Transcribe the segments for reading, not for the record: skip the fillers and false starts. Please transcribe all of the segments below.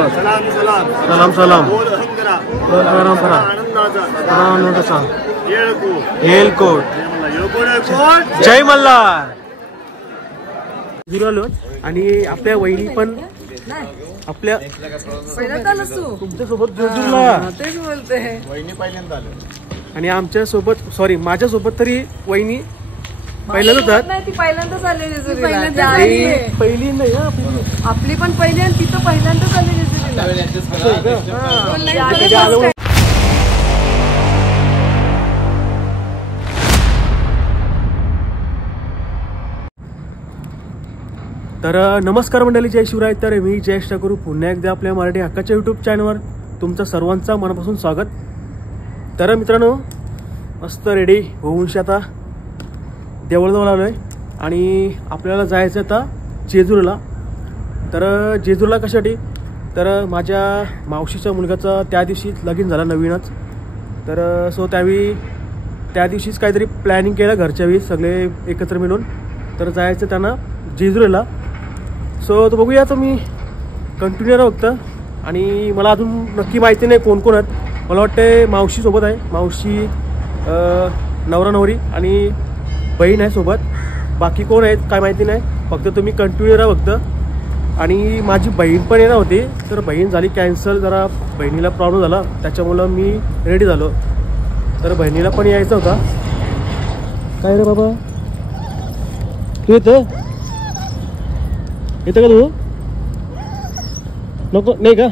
सलाम सलाम सलाम सलाम आनंदाचा येळकोट जय मल्हार आलो. आणि आपल्या वहिनी पण आपल्या तुमच्या सोबत तेच बोलते वहिनी पहिल्यांदा आलो. आणि आमच्या सोबत सॉरी माझ्या सोबत तरी वहिनी पहिल्यांदाच नाही, ती पहिल्यांदाच आलेली पहिली नाही आपली पण पहिली आणि ती तर पहिल्यांदाच आलेली तर नमस्कार मंडळी, जय शिवराय. तर मी जयेश ठाकूर पुन्हा एकदा आपल्या मराठी हक्काच्या यूट्यूब चॅनलवर तुमचं सर्वांचं मनापासून स्वागत. तर मित्रांनो, मस्त रेडी होऊन आता देवळजवळ आलो आहे आणि आपल्याला जायचं आता जेजुरीला. तर जेजुरीला कशासाठी, तर माझ्या मावशीच्या मुलगाचा त्या दिवशी लगीन झाला नवीनच. तर सो त्या दिवशीच काहीतरी प्लॅनिंग केलं घरच्या वेळी सगळे एकत्र मिळून. तर जायचं त्यांना जेजुरीला. सो तो बघूया, तो मी कंटिन्यू राहा फक्त. आणि मला अजून नक्की माहिती नाही कोण कोण आहेत. मला वाटते मावशीसोबत आहे, मावशी नवरा नवरी आणि बहीण आहे सोबत. बाकी कोण आहेत काय माहिती नाही, फक्त तुम्ही कंटिन्यू राहा फक्त. आणि माझी बहीण पण येणार होती, तर बहीण झाली कॅन्सल, जरा बहिणीला प्रॉब्लेम झाला त्याच्यामुळं मी रेडी झालो. तर बहिणीला पण यायचं होता. काय रे बाबा, तू येतं का तू? नको नाही का?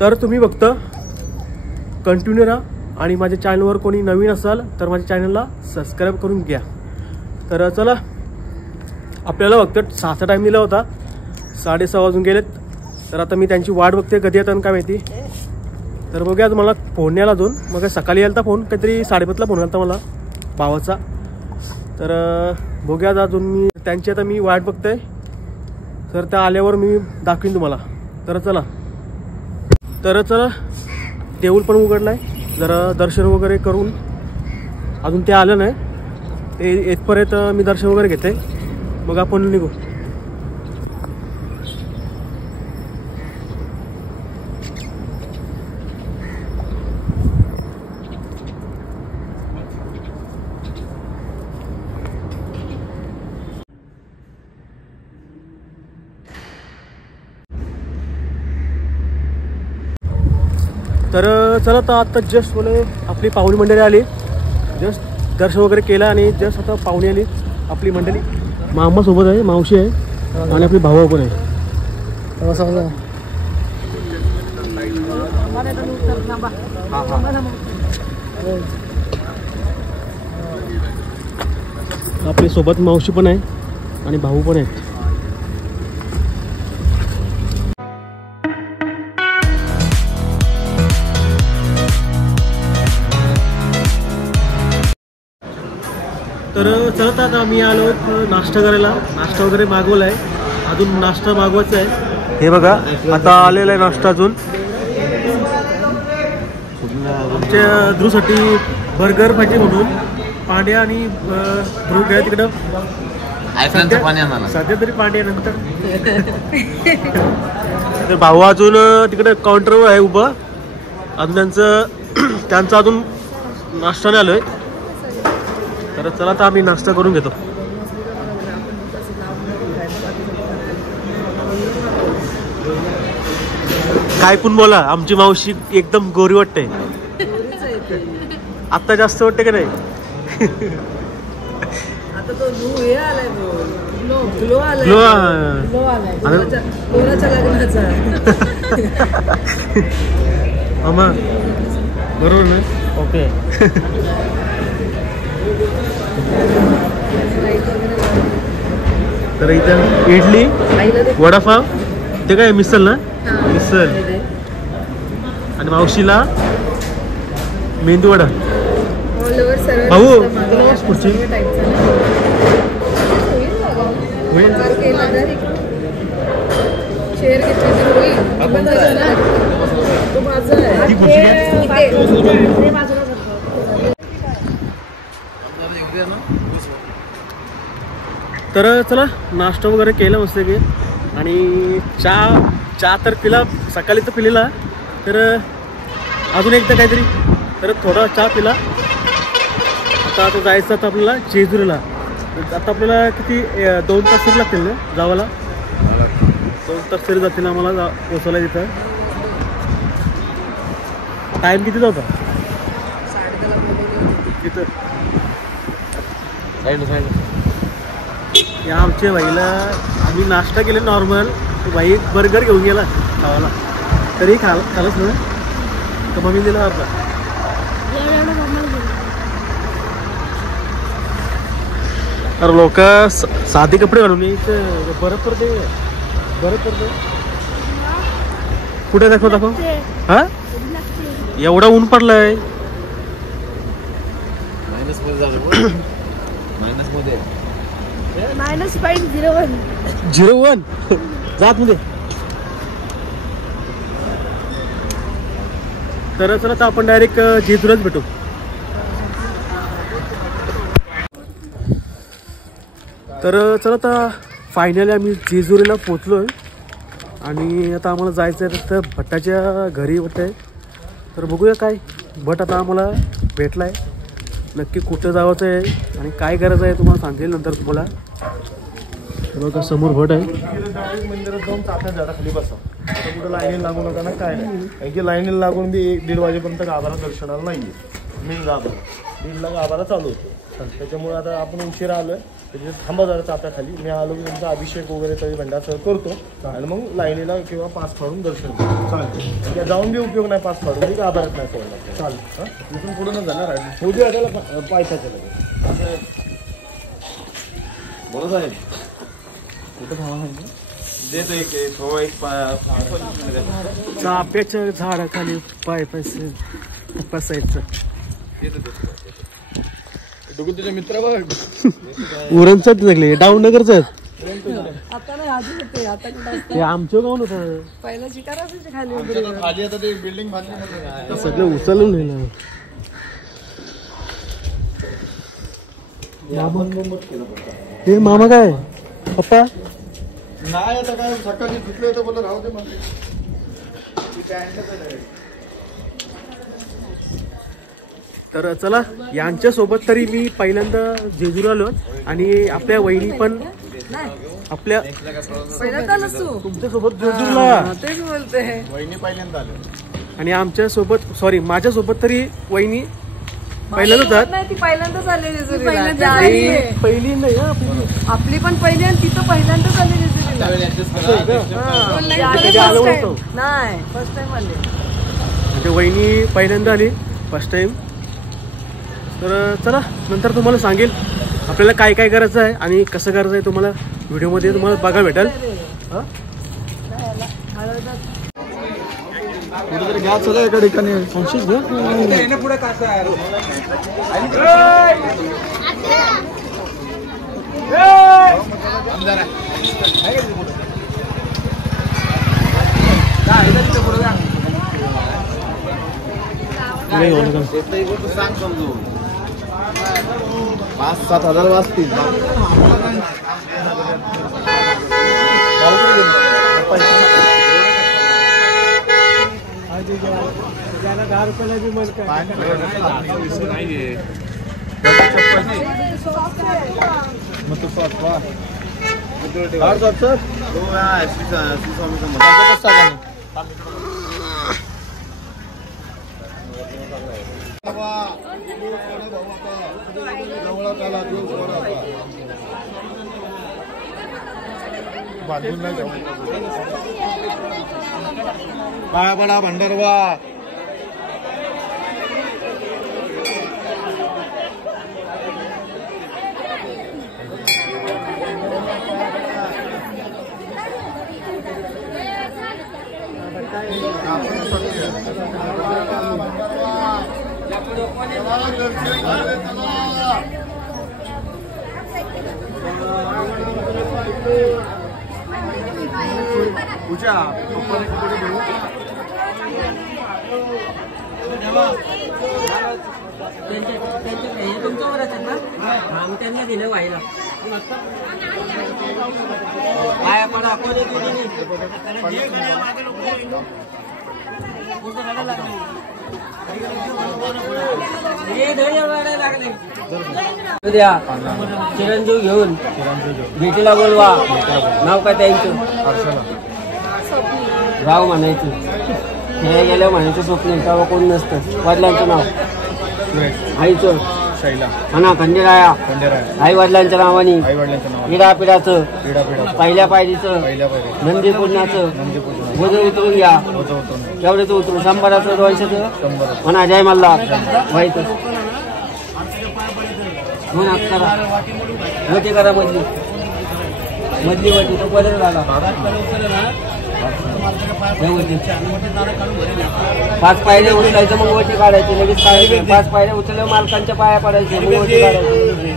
तर तुम्ही फक्त कंटिन्यू राहा. आणि माझ्या चॅनलवर कोणी नवीन असाल तर माझ्या चॅनलला सबस्क्राईब करून घ्या. तर चला, आपल्याला फक्त 6चा टाईम दिला होता, 6:30 वाजून गेलेत. तर आता मी त्यांची वाट बघते कधी येतात काय माहिती. तर बघूया, मला फोन यायला अजून. मग सकाळी यायला फोन काहीतरी 5:30ला फोन आला मला भावाचा. तर बघूया अजून मी त्यांची आता मी वाट बघते. तर त्या आल्यावर मी दाखवीन तुम्हाला. तर चला देऊळ पण उघडलं आहे, जरा दर्शन वगैरे करून. अजून ते आलं नाही, ते येतपर्यंत मी दर्शन वगैरे घेते, मग आपण निघू. तर चला, तर आता जस्ट बोले आपली पाहुणी मंडळी आली. जस्ट दर्शन वगैरे केलं आणि जस्ट आता पाहुणी आली आपली मंडळी. मामा सोबत आहे, मावशी आहे आणि आपली भाऊ पण आहे. आपली सोबत मावशी पण आहे आणि भाऊ पण आहेत. तर चलत आता मी आलो नाश्ता करायला. नाश्ता वगैरे मागवला आहे, अजून नाश्ता मागवायचा आहे. हे बघा आता आलेला आहे नाश्ता. अजून आमच्या ध्रुवसाठी बर्गर पाहिजे म्हणून पांड्या आणि ध्रुव घ्या तिकडं. सध्या तरी पांड्या नंतर. तर भाऊ अजून तिकडे काउंटरवर आहे उभं, अजून त्यांचा अजून नाश्ता नाही आलोय. तर चला, तर आम्ही नाश्ता करून घेतो. काय पण बोला, आमची मावशी एकदम गोरी वाटते. आता जास्त वाटते का नाही? मामा बरोबर ना? ओके. तर इथं इडली, वडापाव, ते काय मिसल ना, मिसल. आणि मावशीला मेंदू वडा. भाऊ पुढची तर चला नाश्ता वगैरे केला मस्त की आणि चहा तर पिला सकाळी तर पिलेला. तर अजून एकदा काहीतरी तर थोडा चहा पिला. आता जायचं आता आपल्याला जेजुरीला. आता आपल्याला किती 2 तास तरी लागतील ना जावाला. 2 तास तरी जातील आम्हाला पोचायला तिथं. टाईम किती होता तिथं? या आमच्या बाईला आम्ही नाश्ता केले नॉर्मल. बाई बर्गर घेऊन गेला खावाला. तरी खालच ना तर मग मी दिला आपला. तर लोक साधे कपडे घालून बरं पडते. कुठे दाखव हा एवढा ऊन पडलाय. -0.01 जात मध्ये. तर चला आता आपण डायरेक्ट जेजुरीलाच भेटू. तर चला आता फायनली आम्ही जेजुरीला पोचलो आहे आणि आता आम्हाला जायचं आहे तर भट्टाच्या घरी होत आहे. तर बघूया काय भट आता आम्हाला भेटला आहे. नक्की कुठं जायचं आहे आणि काय करायचं आहे तुम्हाला सांगेल नंतर तुम्हाला. बघा समोर भट आहे. डायरेक्ट मंदिरात जाऊन चाफ्या झाडाखाली बसा. आता कुठं लाईनीला लागू नका ना काय नाही. कारण की लाईनीला लागून बी 1-1.5 वाजेपर्यंत गाभारा दर्शनाला नाही आहे. मेन गाभारा 1:30ला गाभारा चालू होतो. त्याच्यामुळे आता आपण उशिरा आलोय. त्याच्यात थांबा जरा चाफ्याखाली. मी आलो की तुमचा अभिषेक वगैरे तरी भंडार करतो आणि मग लाईनीला किंवा पास फाडून दर्शन करतो. चालेल. जाऊन बी उपयोग नाही पास फाडून. मी गाभारात नाही सोडणार. चालेल. तिथून पुढे जाणार आहे उद्या त्याला पायथ्याच्या लगेच. बोला साहेब कुठं थांबा देतो एक चाफ्याच्या झाडाखाली पाय बसायचं. तुझे मित्र बघ उरणच लागले डाऊनगरच आता नाही आधी होते. आता कुठं ते आमचं गाव होतं. पहिला शिकार असायचे खाली. खाली आता ते बिल्डिंग बांधली सगळं उचलून नेलं. हे मामा काय पप्पा नाही आता काय सकाळी धुतले होते बोला राहू दे म्हणजे. तर चला यांच्या सोबत तरी मी पहिल्यांदा जेजुरी आलो आणि आपल्या वहिनी पण आपल्या पहिल्यांदा नसतो तुमच्या सोबत जेजुरीला. तेच बोलते. वहिनी पहिल्यांदा आले आणि आमच्या सोबत सॉरी माझ्या सोबत तरी वहिनी पहिल्यांदाच जात. नाही ती पहिल्यांदाच आली जेजुरीला. पहिली नाही आपली पण पहिली आणि तिथं पहिल्यांदाच आली जेजुरीला. नाही फर्स्ट टाइम आली. म्हणजे वहिनी पहिल्यांदा आली फर्स्ट टाइम. तर चला नंतर तुम्हाला सांगेल आपल्याला काय काय करायचं आहे आणि कसं करायचं आहे तुम्हाला व्हिडिओमध्ये तुम्हाला बघायला भेटेल. कुठेतरी घ्या चला एका ठिकाणी सांग समजून 5-7 हजार वाजतील. पाया पडा भंडारवा. पूजा तुमच्यावरच आहेत ना? आम्ही त्यांना दिलं व्हायला काय पण आपण उद्या चिरंजीव घेऊन भेटीला बोलवा. नाव काय त्यांचं? गाव म्हणायचं. हे गेलं म्हणायचं स्वप्न तेव्हा कोण नसतं. वडिलांचं नाव आईचं शैला म्हणा खंडेराया आई वडिलांच्या नावाने इडापिडाचं पहिल्या पायरीचं नंदी पूर्णाचं वज उतरून घ्या. तेवढेच उतरून 100चं 200चं म्हणा जय मल्ला व्हायचं. म्हणा करा वटी करा मधली वटी तो बदल झाला. 5 पायऱ्या उचलायचं मग वटी काढायची लगेच काढायची. 5 पायऱ्या उचलल्या मालकांच्या पाया पडायचे मग वटी काढायची.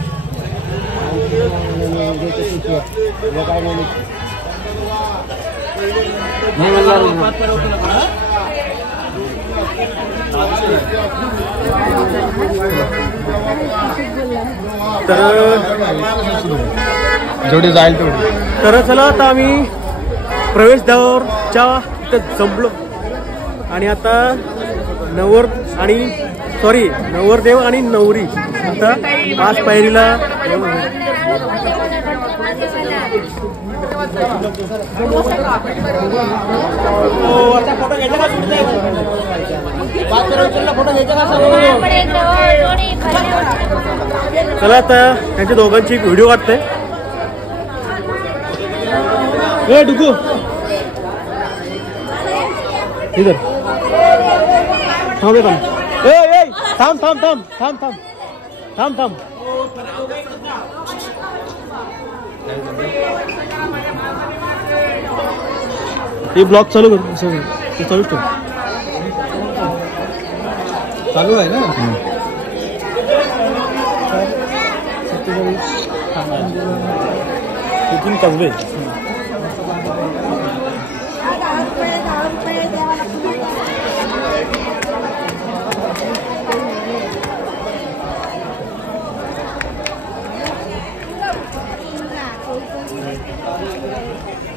जेवढी जाईल तेवढी. तर चला आता आम्ही प्रवेशद्वाराच्या इथं जमलो आणि आता नवरदेव आणि नवरी आता 5 पायरीला चला आता त्यांच्या दोघांची एक व्हिडिओ काढते. डुकू इधर थांब थांब थांब थांब थांब थांब थांब थांब. हे ब्लॉग चालू कर. ते चालूच ठेव. चालू आहे ना. तिथून कसबे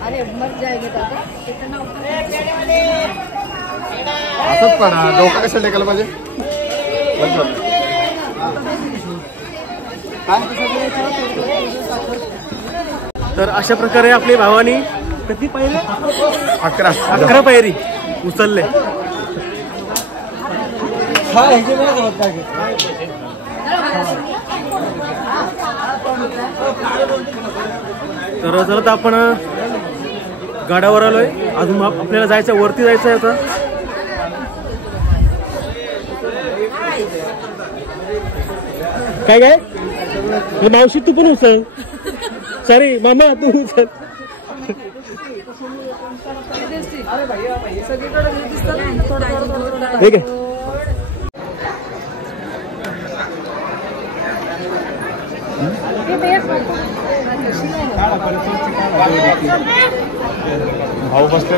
अरे मर जाएगा दादा कितना असंच पडा. डोका कशाला टेकायला पाहिजे. तर अशा प्रकारे आपली भावानी किती पायरी 11 पायरी उचलले. तर चला तर आपण गाड्यावर आलोय. अजून आपल्याला जायचं वरती जायचं आहे आता. काय काय मावशी तू पण उचल. सॉरी मामा तू उचल. ठीक आहे. भाऊ बसले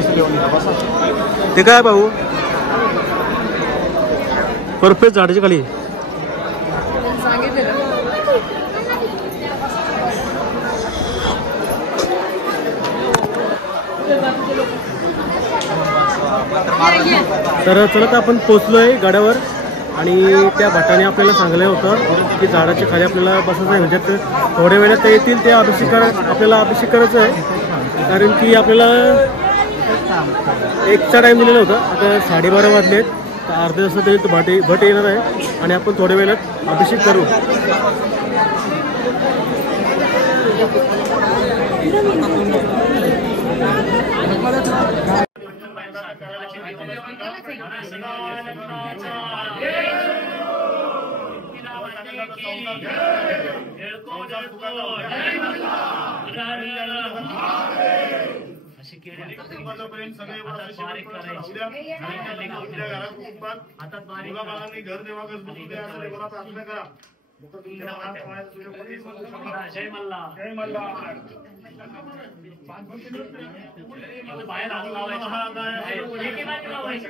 ते काय भाऊ परफेक्ट झाडाच्या खाली. तर चला तर आपण पोचलोय गाड्यावर आणि त्या भटाने आपल्याला सांगितलं होतं की झाडाच्या खाली आपल्याला बसायचं आहे. म्हणजे थोड्या वेळात ते येतील. ते आपल्याला अभिषेक करायचं आहे कारण की आपल्याला 1चा टाइम दिलेला होता. आता 12:30 वाजले आहेत. तर अर्ध्या तासात तरी भट येणार आहे आणि आपण थोड्या वेळात अभिषेक करू. घर देवा प्रार्थना करा. जय मल्हार जय मल्हार बाहेर हात लावायचा एकेकाने लावायचं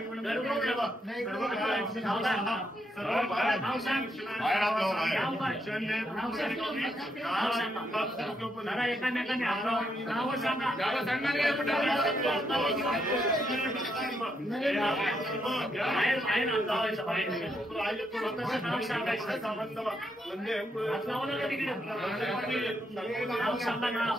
एकामेकाने नाव सांगा बाहेर बाहेर हात लावायचं बाहेर नाव सांगायचं हात लावू नका तिकडे नाव सांगा नाव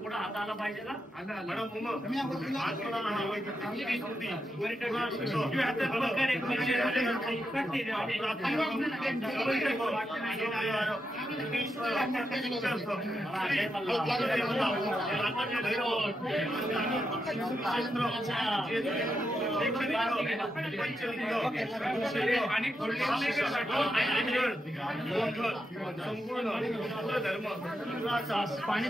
पुढे हाताला पाहिजे ना पाणी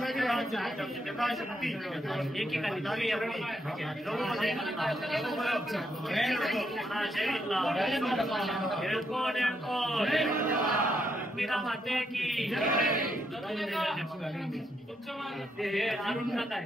मेरा माते की अरुण काय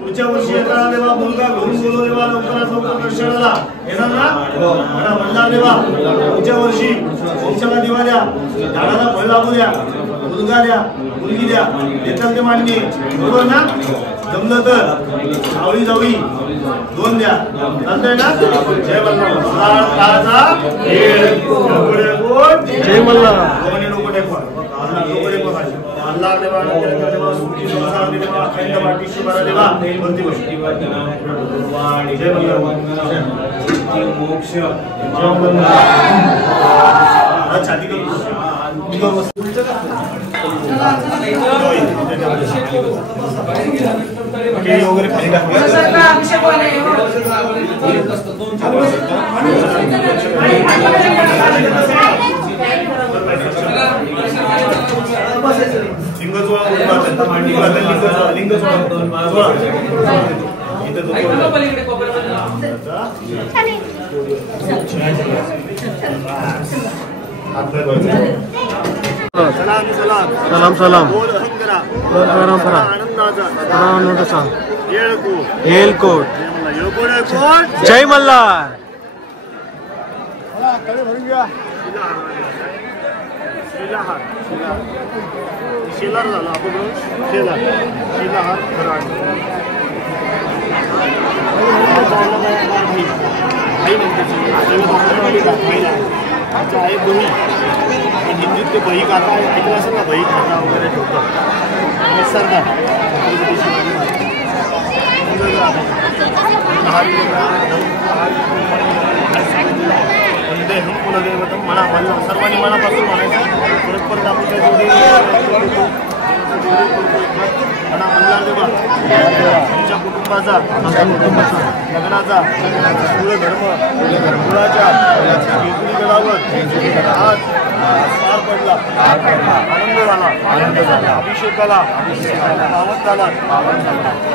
पुढच्या वर्षी येणारा देवा मुलगा घेऊन बोलू देवा लवकरात लवकर दर्शनाला येणार ना म्हणणार देवा पुढच्या वर्षी वंशाला दिवा द्या झाडाला फळ लागू द्या मुलगा द्या मुलगी द्या देतात ते मान्य बरोबर ना जमलं तर आवळी जावळी 2 द्या चालतंय ना जय मल्हार जय मल्हार अल्लाह देवा देवा सुखी संसार देवा अखंड वाटीशी बरा देवा वरती गोष्टी जय मल्हार मोक्ष छाती करू वगैरे खाली लिंगजोळा सलाम सलाम सलाम सलाम आनंदाचा येळकोट जय मल्हार शेलार झाला आपण शेलार कराड आई म्हणते आहे बही हिंदीत ते बही गाता ऐकलं असेल ना बही खाता वगैरे ठेवतात आणि सरदार म्हणा सर्वांनी मनापासून म्हणायचं परत परत आपण त्या जोडी म्हणा मल्हार देवा तुमच्या कुटुंबाचा लग्नाचा कुलधर्म कुळाच्या वेगळी गडावर आज पार पडला झाला अभिषेकाला पावन झाला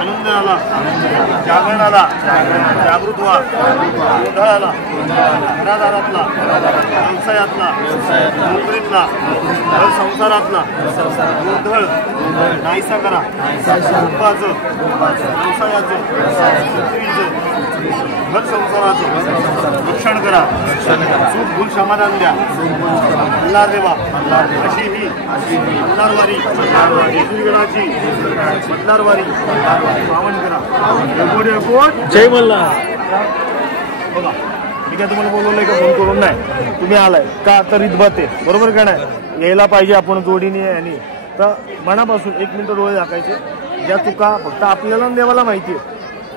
आनंद आला जागरणाला जागृत व्हा गोंधळाला घरादारातला व्यवसायातला नोकरीतला घर संसारातला गोंधळ नाहीसा करा कुटुंबाचं व्यवसायाचं नोकरीचं घर संसाराचं रक्षण करा सुख भूल समाधान द्या मल्हार देवा अशी ही मल्हारवारी जेजुरीगडाची मल्हारवारी पावन करा जय मल्हार. बघा मी काय तुम्हाला बोलवलंय का फोन करून नाही तुम्ही आलाय का आता रीतभात आहे बरोबर का नाही यायला पाहिजे आपण जोडीने आणि तर मनापासून 1 मिनिट डोळे दाखायचे ज्या चुका फक्त आपल्याला देवाला माहिती आहे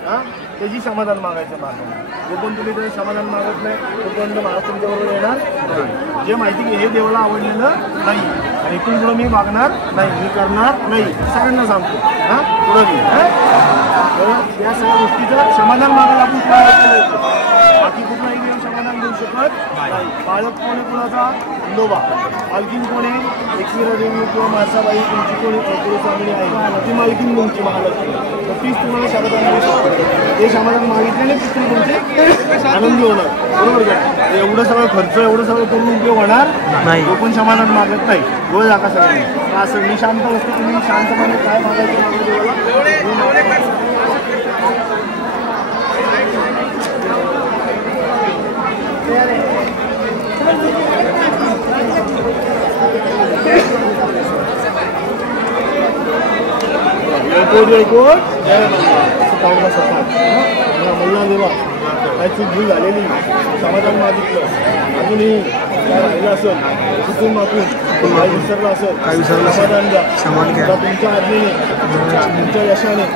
हा त्याची समाधान मागायचं मागणं जोपर्यंत तुम्ही त्याचं समाधान मागत नाही तोपर्यंत मला तुमच्याबरोबर येणार जे माहिती की हे देवाला आवडलेलं नाही आणि इथून पुढं मी मागणार नाही मी करणार नाही सगळ्यांना सांगतो हा पुढं मी तर या सगळ्या गोष्टीचं समाधान मागायला आपण बाकी कुठलाही देव समाधान देऊ शकत नाही पालक कोण आहे कुणाचा खंडोबा मालकीन कोण आहे एकविरा देवी किंवा मासाबाई तुमची कोणी स्वामिनी आहे ती मालकीन तुमची महालक्ष्मी तर तीच तुम्हाला समाधान देऊ शकते ते समाधान मागितल्याने पितृ तुमचे आनंदी होणार बरोबर का एवढं सगळं खर्च एवढं सगळं करून उपयोग होणार नाही तो पण समाधान मागत नाही रोज आका सगळ्यांनी असं मी शांत असतो तुम्ही शांतपणे काय मागायचं मल्हार देवा काय चूक भूल झालेली समाधान मागितलं अजूनही काय राहिलं असेल कुटुंबातून काय विसरलं असेल समाधान द्या तुमच्या आज्ञेने तुमच्या यशाने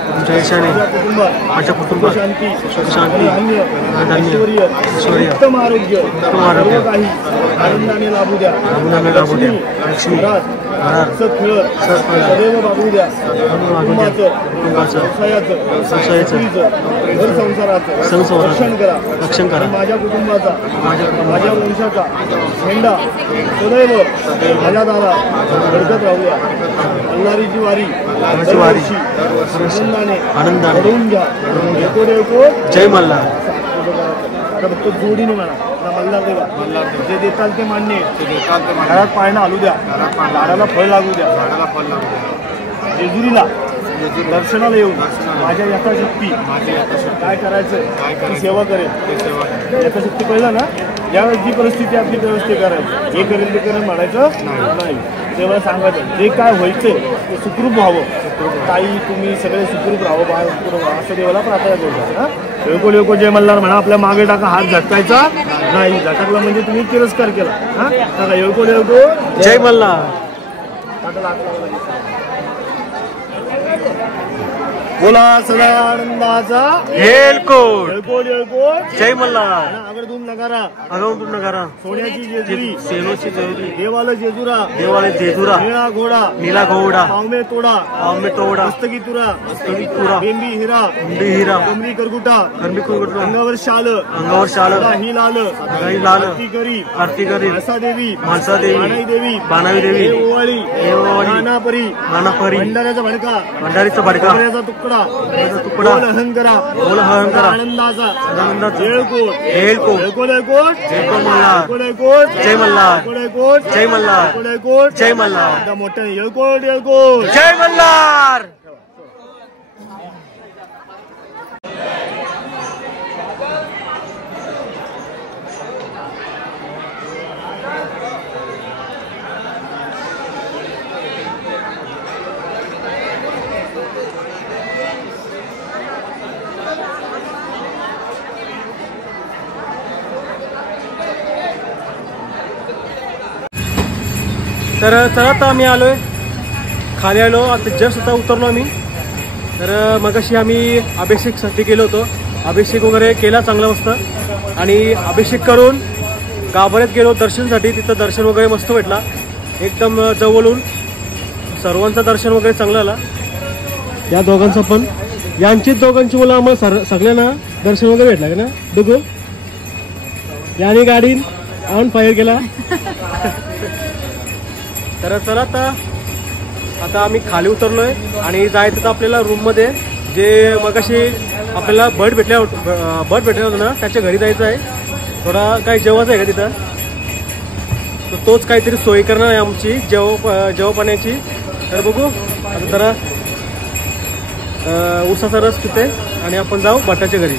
माझ्या कुटुंबात शांती धान्य ऐश्वर्य उत्तम आरोग्य सर्व काही आनंदाने लाभू द्या लक्ष्मी सदैव बाबू द्या कुटुंबाचं व्यवसायाचं घर संसाराचं रक्षण करा माझ्या कुटुंबाचा माझ्या वंशाचा झेंडा सदैव माझ्या दारा भडकत राहूया मल्हारीची वारी आनंदाने घडवून घ्या जय मल्हार. फक्त जोडीने म्हणा मल्हार देवा जे देताल ते मान्य घरात पाळणं हलू द्या झाडाला फळ लागू द्या जेजुरीला दर्शनाला येऊन माझ्या यथाशक्ती काय करायचं ती सेवा करेल यथाशक्ती कळलं ना ज्यावेळेस जी परिस्थिती आपली व्यवस्थित करायची हे करेल ते करेल म्हणायचं नाही तेव्हा सांगायचं जे काय व्हायचं ते सुखरूप व्हावं ताई तुम्ही सगळे सुखरूप राहावं बाहेर सुखरूप व्हावं असं देवाला प्रार्थना करू शकता. येळकोट येळकोट जय मल्हार म्हणा आपल्या मागे टाका हात झटकायचा नाही झटकला म्हणजे तुम्ही तिरस्कार केला हा टाका येळकोट येळकोट जय मल्हार. बोला सदा आनंदाचा येळकोट येळकोट येळकोट जय मल्हार. आगरदून नगारा सोन्याची जेजुरी सेनोची जेजुरी देवाला जेजुरा निळा घोडा पावमे तोडा हस्तगी तुरा बेंबी हिरा कमरी करगुटा अंगावर शाल ही लाल आरती करी मानसा देवी बाणाई देवी ओवाळी नानापरी भंडाऱ्याचा भडका तुकडा अहंकरा आनंदाचा येळकोट जय मल्हार. मोठ्या येळकोट जय मल्हार. तर चला आता आम्ही आलोय खाली आलो आता जस्ट आता उतरलो आम्ही. तर मगाशी आम्ही अभिषेकसाठी गेलो होतो अभिषेक वगैरे केला चांगला मस्त आणि अभिषेक करून गाभाऱ्यात गेलो दर्शनसाठी. तिथं दर्शन वगैरे मस्त भेटला एकदम जवळून सर्वांचं दर्शन वगैरे चांगलं आला. या दोघांचं पण यांचीच दोघांची मुलं आम्हाला सगळ्यांना दर्शन वगैरे भेटला का ना बघू. याने गाडी ऑन फायर केला. तर चला आता आता आम्ही खाली उतरलोय आणि जायचं तर आपल्याला रूममध्ये जे मगाशी आपल्याला बर्ड भेटला होता ना त्याच्या घरी जायचं आहे. थोडा काही जेवायचं आहे का तिथं, तर तोच काहीतरी सोय करणार आहे आमची जेव पाण्याची. तर बघू आता जरा उसाचा रस पिते आणि आपण जाऊ भटाच्या घरी.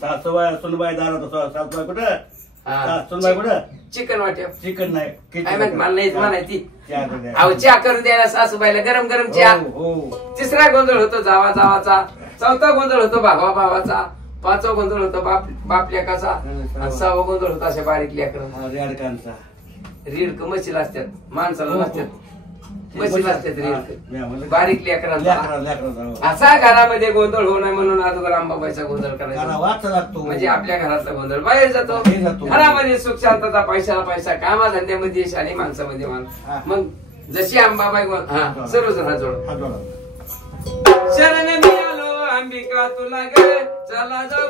सासूबाई सुनबाई दारात सासूबाई कुठं सुनबाई कुठं चिकन वाट्या चिकन नाही काय माहित, मला नाही म्हणायची. चहा करून अहो चहा करून द्यायला सासूबाईला गरम गरम चहा. हो तिसरा गोंधळ होतो जावाचा, चौथा गोंधळ होतो भावाचा, पाचवा गोंधळ होतो बाप लेकाचा, आणि सहावा गोंधळ होतो अशा बारीक लेकरांचा. रेडकांचा रीड म्हशीला असतात, माणसाला नसतात. म्हशीला असतात रीड, बारीक लेकरांचा. लेकरांचा असा घरामध्ये गोंधळ होऊ नये म्हणून अगोदर अंबाबाईचा गोंधळ करायचा. वाचा लागतो म्हणजे आपल्या घरातला गोंधळ बाहेर जातो. घरामध्ये सुख शांतता, पैशाला पैसा, कामा धंद्यामध्ये यश आणि माणसामध्ये माणूस. मग जशी अंबाबाई सर्वजण हात जोड. शरण मी आलो अंबिका तुला ग, चला जाऊ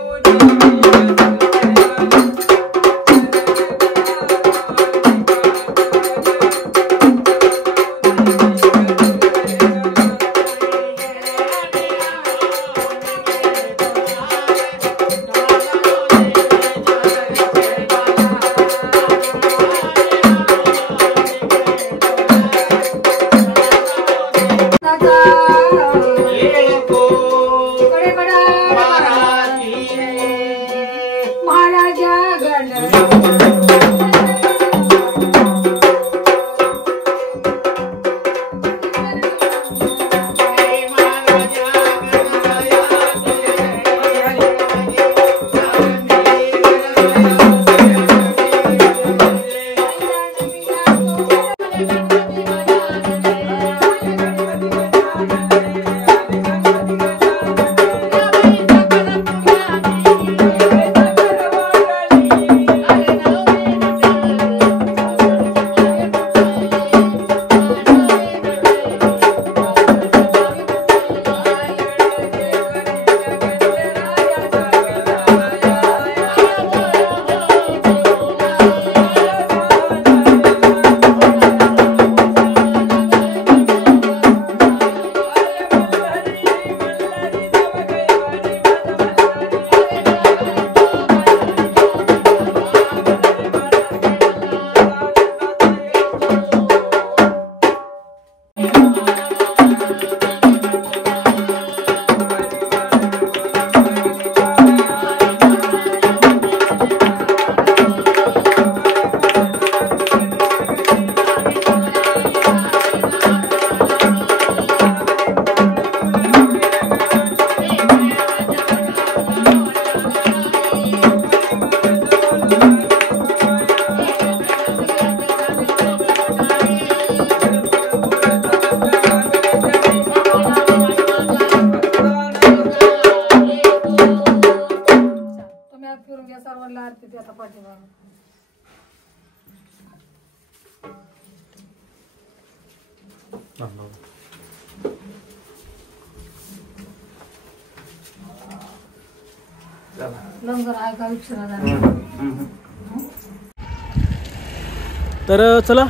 तर चला,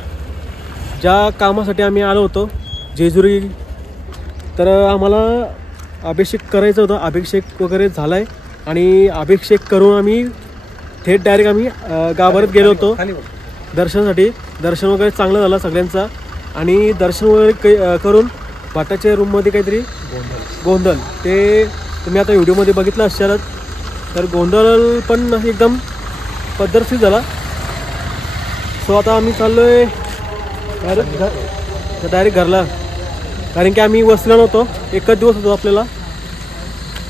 ज्या कामासाठी आम्ही आलो होतो जेजुरी, तर आम्हाला अभिषेक करायचं होतं. अभिषेक वगैरे झाला आहे आणि अभिषेक करून आम्ही थेट डायरेक्ट आम्ही गाभाऱ्यात गेलो होतो दर्शनासाठी. दर्शन वगैरे चांगलं झालं सगळ्यांचा आणि दर्शन वगैरे करून भटाच्या रूममध्ये काहीतरी गोंधळ ते तुम्ही आता व्हिडिओमध्ये बघितलं असालच. तर गोंधळ पण एकदम पद्धतशीर झाला. सो आता आम्ही चाललो आहे डायरेक्ट घरला, कारण की आम्ही वसलो नव्हतो, एकच दिवस होतो आपल्याला.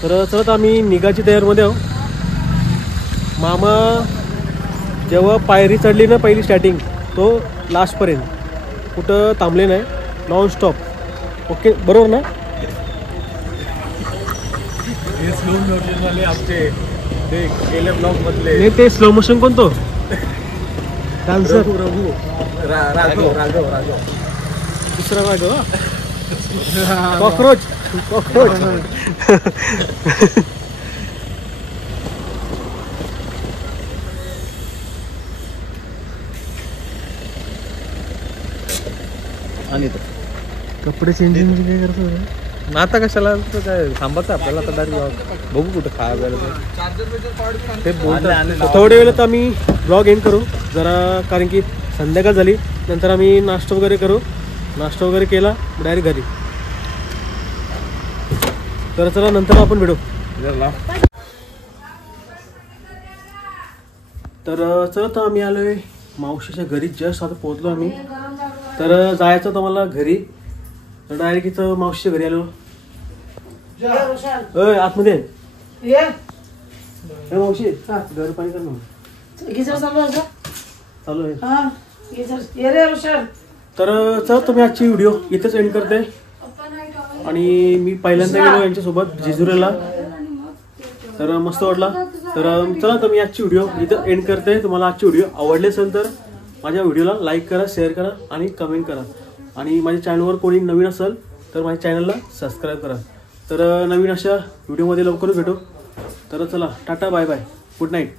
तर चला आम्ही निघायची तयारीमध्ये आहो. मामा जेव्हा पायरी चढली ना पहिली स्टार्टिंग तो लास्टपर्यंत कुठं थांबले नाही, नॉन स्टॉप. ओके बरोबर ना? आमचे ते गेल्या ब्लॉग मधले नाही, ते स्लो मोशन कोणतो डान्सर रघु राघव दुसरा राघव कॉकरोच. आणि कपडे चेंजिंग काय करतो आता कशाला काय थांबायचं आपल्याला आता डायरेक्ट बघू कुठं खायला ते बोलतात. थोड्या वेळात आम्ही ब्लॉग एंड करू जरा, कारण की संध्याकाळ झाली. नंतर आम्ही नाश्ता वगैरे करू. नाश्ता वगैरे केला डायरेक्ट घरी. तर चला नंतर आपण भेटू. तर चला तर आम्ही आलोय मावशीच्या घरी. जस्ट आता पोहोचलो आम्ही. तर जायचं होतं मला घरी. तर डायरेक्ट इथं मावशीच्या घरी आलो. आतमध्ये मावशी घर पाणी कर ना. चालू आहे. तर चला तुम्ही आजची व्हिडिओ इथेच एंड करते. आणि मी पहिल्यांदा गेलो यांच्यासोबत जेजुरीला. तर मस्त वाटला. तर चला तर मी आजची व्हिडिओ इथं एंड करते. तुम्हाला आजची व्हिडिओ आवडली असेल तर माझ्या व्हिडिओला लाईक करा, शेअर करा आणि कमेंट करा. आणि माझ्या चॅनलवर कोणी नवीन असेल तर माझ्या चॅनलला सबस्क्राईब करा. तर नवीन अशा व्हिडिओमध्ये लवकरच भेटू. तर चला tata bye bye, good night.